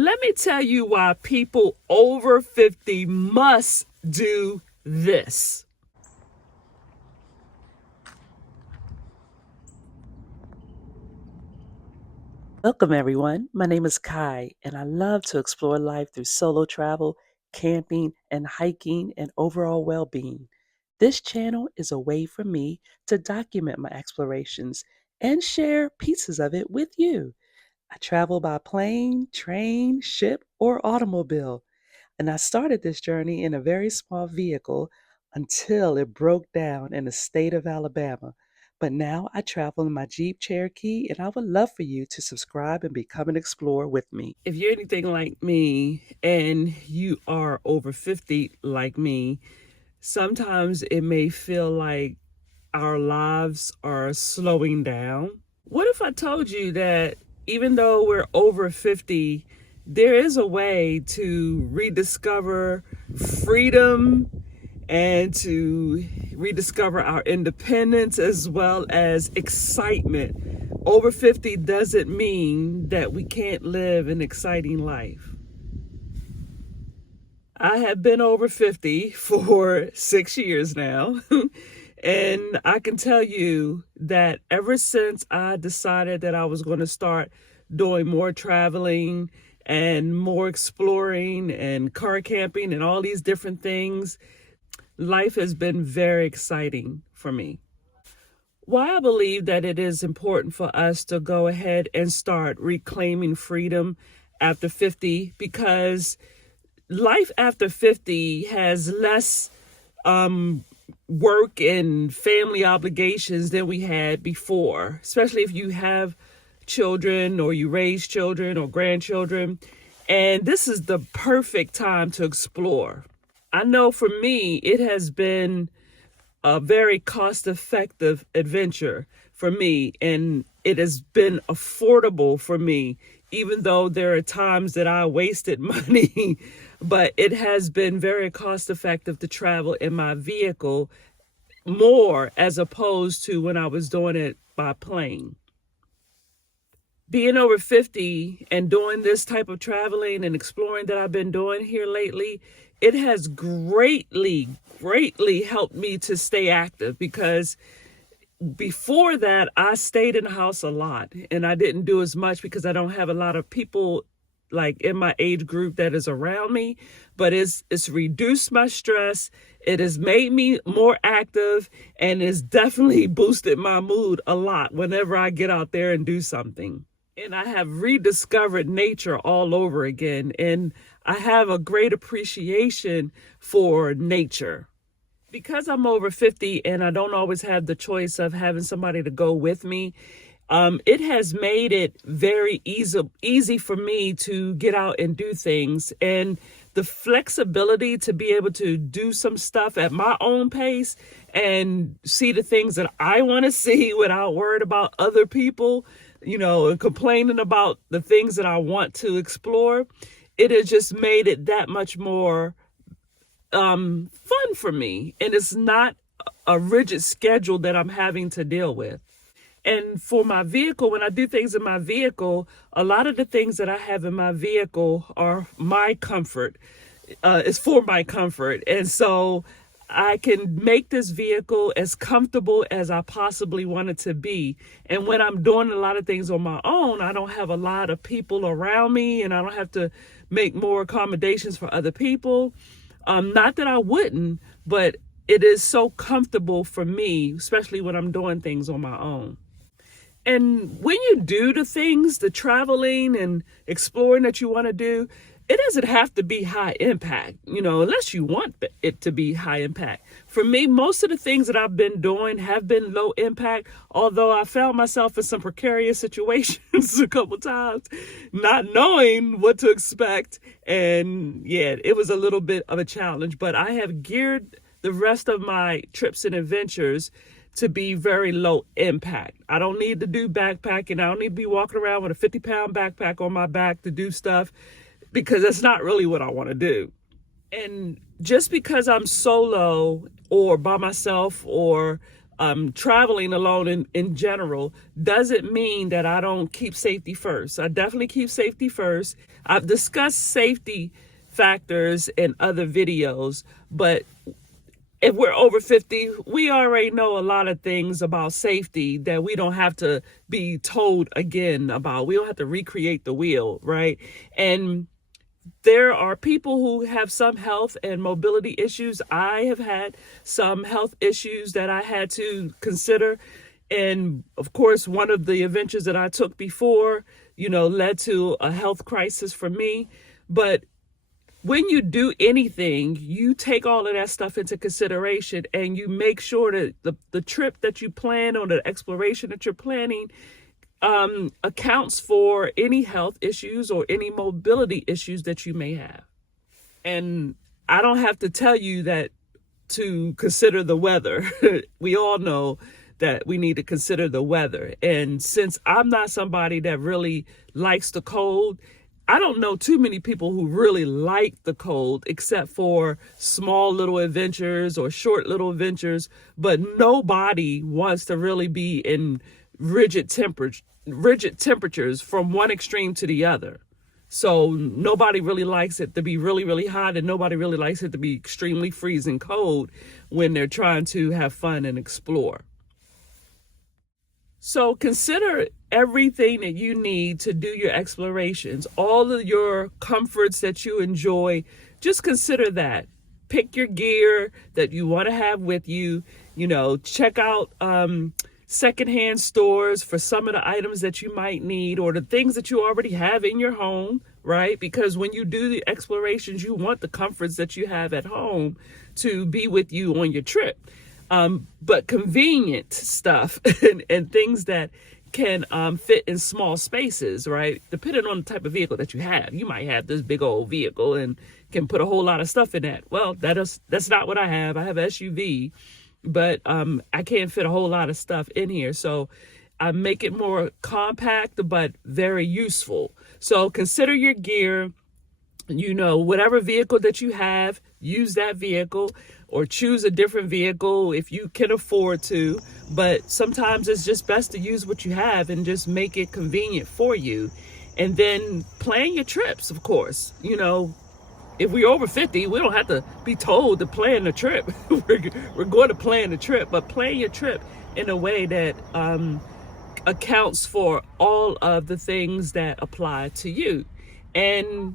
Let me tell you why people over 50 must do this. Welcome, everyone. My name is Kai, and I love to explore life through solo travel, camping, and hiking, and overall well being. This channel is a way for me to document my explorations and share pieces of it with you. I travel by plane, train, ship, or automobile. And I started this journey in a very small vehicle until it broke down in the state of Alabama. But now I travel in my Jeep Cherokee, and I would love for you to subscribe and become an explorer with me. If you're anything like me and you are over 50 like me, sometimes it may feel like our lives are slowing down. What if I told you that even though we're over 50, there is a way to rediscover freedom and to rediscover our independence as well as excitement? Over 50 doesn't mean that we can't live an exciting life. I have been over 50 for 6 years now. And I can tell you that ever since I decided that I was going to start doing more traveling and more exploring and car camping and all these different things, life has been very exciting for me. Why I believe that it is important for us to go ahead and start reclaiming freedom after 50, because life after 50 has less work and family obligations than we had before, especially if you have children or you raise children or grandchildren. And this is the perfect time to explore. I know for me, it has been a very cost-effective adventure for me, and it has been affordable for me, even though there are times that I wasted money. But it has been very cost-effective to travel in my vehicle more as opposed to when I was doing it by plane. Being over 50 and doing this type of traveling and exploring that I've been doing here lately, it has greatly helped me to stay active, because before that I stayed in the house a lot and I didn't do as much because I don't have a lot of people like in my age group that is around me. But it's reduced my stress, it has made me more active, and it's definitely boosted my mood a lot whenever I get out there and do something. And I have rediscovered nature all over again, and I have a great appreciation for nature. Because I'm over 50 and I don't always have the choice of having somebody to go with me, it has made it very easy for me to get out and do things. And the flexibility to be able to do some stuff at my own pace and see the things that I want to see without worried about other people, and complaining about the things that I want to explore, it has just made it that much more fun for me. And it's not a rigid schedule that I'm having to deal with. And for my vehicle, when I do things in my vehicle, a lot of the things that I have in my vehicle are my comfort. It's for my comfort. And so I can make this vehicle as comfortable as I possibly want it to be. And when I'm doing a lot of things on my own, I don't have a lot of people around me and I don't have to make more accommodations for other people. Not that I wouldn't, but it is so comfortable for me, especially when I'm doing things on my own. And when you do the things, the traveling and exploring that you want to do, it doesn't have to be high impact, unless you want it to be high impact. For me, most of the things that I've been doing have been low impact, although I found myself in some precarious situations a couple times, not knowing what to expect. And yeah, it was a little bit of a challenge, but I have geared the rest of my trips and adventures to be very low impact. I don't need to do backpacking. I don't need to be walking around with a 50-pound backpack on my back to do stuff, because that's not really what I want to do. And just because I'm solo or by myself or traveling alone in general doesn't mean that I don't keep safety first. I definitely keep safety first. I've discussed safety factors in other videos, but if we're over 50, we already know a lot of things about safety that we don't have to be told again about. We don't have to recreate the wheel, right? And there are people who have some health and mobility issues. I have had some health issues that I had to consider. And of course, one of the adventures that I took before, led to a health crisis for me. But when you do anything, you take all of that stuff into consideration and you make sure that the trip that you plan or the exploration that you're planning accounts for any health issues or any mobility issues that you may have. And I don't have to tell you that to consider the weather. We all know that we need to consider the weather. And since I'm not somebody that really likes the cold, I don't know too many people who really like the cold except for small little adventures or short little adventures, but nobody wants to really be in rigid temperatures from one extreme to the other. So nobody really likes it to be really, really hot, and nobody really likes it to be extremely freezing cold when they're trying to have fun and explore. So consider everything that you need to do your explorations, all of your comforts that you enjoy. Just consider that. Pick your gear that you want to have with you. Check out secondhand stores for some of the items that you might need or the things that you already have in your home, right? Because when you do the explorations, you want the comforts that you have at home to be with you on your trip. But convenient stuff and things that can fit in small spaces, right? Depending on the type of vehicle that you have. You might have this big old vehicle and can put a whole lot of stuff in that. Well, that's not what I have. I have an SUV, but I can't fit a whole lot of stuff in here. So I make it more compact, but very useful. So consider your gear. Whatever vehicle that you have, use that vehicle or choose a different vehicle if you can afford to. But sometimes it's just best to use what you have and just make it convenient for you. And then plan your trips, of course. If we're over 50, we don't have to be told to plan the trip. We're going to plan the trip, but plan your trip in a way that accounts for all of the things that apply to you. And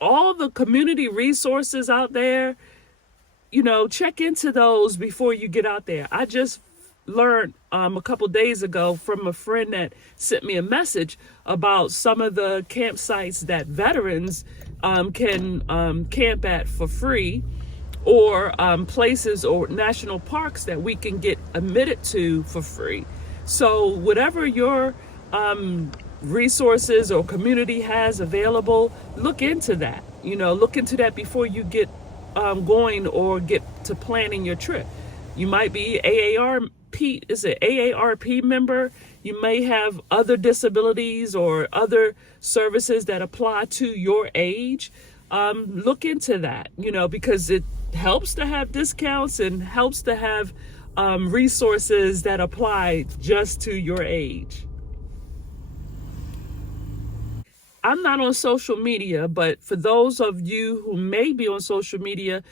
all the community resources out there, check into those before you get out there. I just learned a couple days ago from a friend that sent me a message about some of the campsites that veterans can camp at for free, or places or national parks that we can get admitted to for free. So whatever your resources or community has available, look into that. Look into that before you get going or get to planning your trip. You might be AARP member. You may have other disabilities or other services that apply to your age. Look into that, because it helps to have discounts and helps to have resources that apply just to your age. I'm not on social media, but for those of you who may be on social media,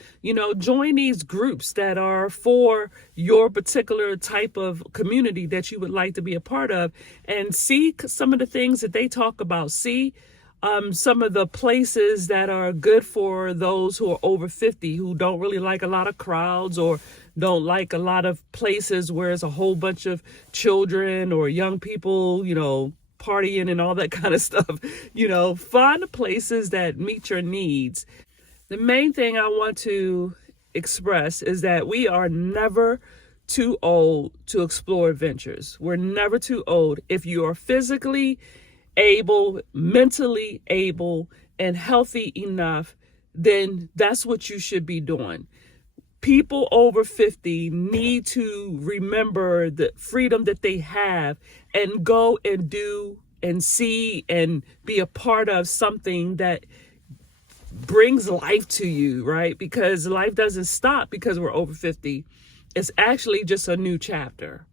join these groups that are for your particular type of community that you would like to be a part of, and see some of the things that they talk about. See some of the places that are good for those who are over 50, who don't really like a lot of crowds or don't like a lot of places where it's a whole bunch of children or young people, partying and all that kind of stuff. Find the places that meet your needs. The main thing I want to express is that we are never too old to explore adventures. We're never too old. If you are physically able, mentally able, and healthy enough, then that's what you should be doing. People over 50 need to remember the freedom that they have and go and do and see and be a part of something that brings life to you, right? Because life doesn't stop because we're over 50. is actually just a new chapter.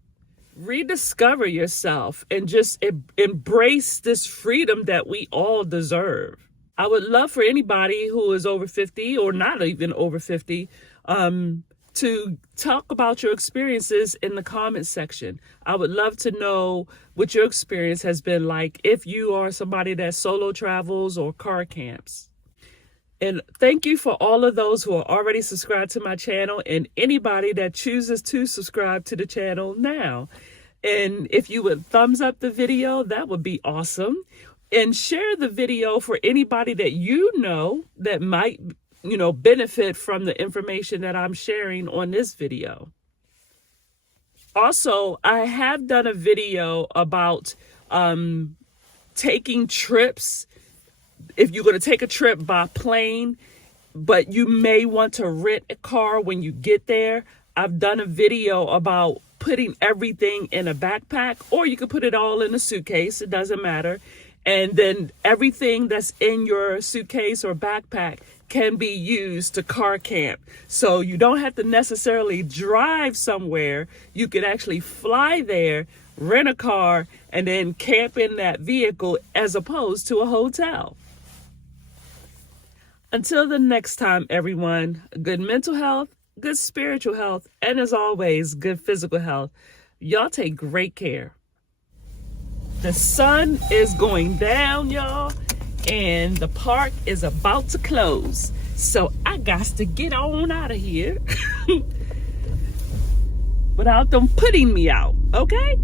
Rediscover yourself and just embrace this freedom that we all deserve. I would love for anybody who is over 50 or not even over 50 to talk about your experiences in the comment section. I would love to know what your experience has been like if you are somebody that solo travels or car camps. And thank you for all of those who are already subscribed to my channel and anybody that chooses to subscribe to the channel now. And if you would thumbs up the video, that would be awesome. And share the video for anybody that you know that might, benefit from the information that I'm sharing on this video. Also, I have done a video about taking trips. If you're going to take a trip by plane, but you may want to rent a car when you get there, I've done a video about putting everything in a backpack, or you could put it all in a suitcase. It doesn't matter. And then everything that's in your suitcase or backpack can be used to car camp. So you don't have to necessarily drive somewhere. You could actually fly there, rent a car, and then camp in that vehicle as opposed to a hotel. Until the next time, everyone, good mental health, good spiritual health, and as always, good physical health. Y'all take great care. The sun is going down, y'all, and the park is about to close. So I got to get on out of here without them putting me out, okay?